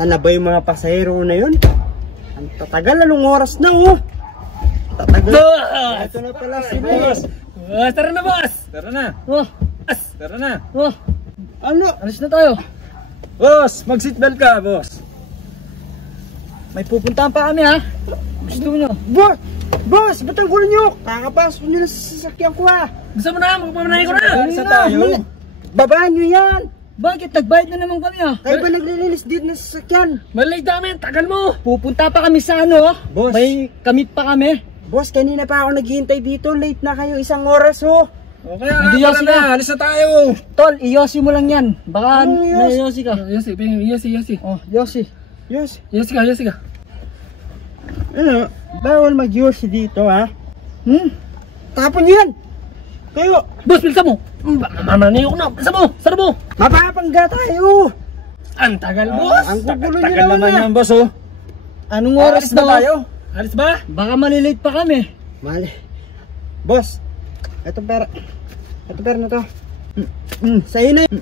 Nasaan na ba yung mga pasahero na yun? Ang tatagal, anong oras na oh? Tatagal. Ito na pala si boss. Tara na boss. Tara na. Boss, tara na. Ano? Alis na tayo. Boss, mag-seatbelt ka boss. May pupuntahan pa kami ha. Gusto nyo? Boss, ba't ang gulo nyo? Kakapasok nyo na sa sasakyan ko ha. Gusto mo na, magpamanahin ko na. Alis na tayo. Babaan nyo yan. Bakit? Nagbayad na naman kami ha. Kayo ba naglilinis dito na sasakyan? Malay namin, tagal mo. Pupunta pa kami sa ano. Boss. May kamit pa kami. Boss, kanina pa ako naghihintay dito. Late na kayo, 1 oras oh. Okay, tara na, alis na tayo. Tol, iyosi mo lang yan. Baka na-iyosi ka. Yosi. Oh, Yosi. Yosi ka. Ano? Bawal mag-yosi dito ha? Tapon nyo yan! Kayo! Boss, bilka mo! Mamanayo ko na! Sara mo! Mapapangga tayo! Ang tagal, boss! Ang gugulo nyo Tagal naman yan, boss, oh! Anong oras na tayo? Alis ba? Baka malilate pa kami. Mali. Boss, eto pera. Eto pera na to. Sa'yo na yan.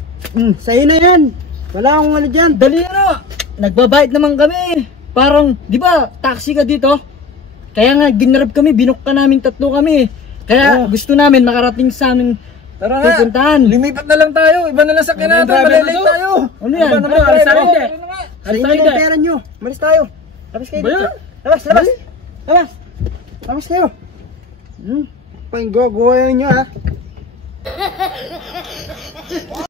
Sa'yo na yan. Wala akong ano dyan. Dali na! Nagbabayad naman kami. Parang, di ba, taxi ka dito? Kaya nga, ginrab kami, binok ka namin, 3 kami. Kaya gusto namin makarating sa amin pupuntahan. Lumipat na lang tayo, iba na lang sakyan natin, malilate tayo. Ano yan? Alis tayo. Sa'yo na yung pera nyo. Malis tayo. Labas kayo dito. Labas kayo. Panggogoy nyo ha.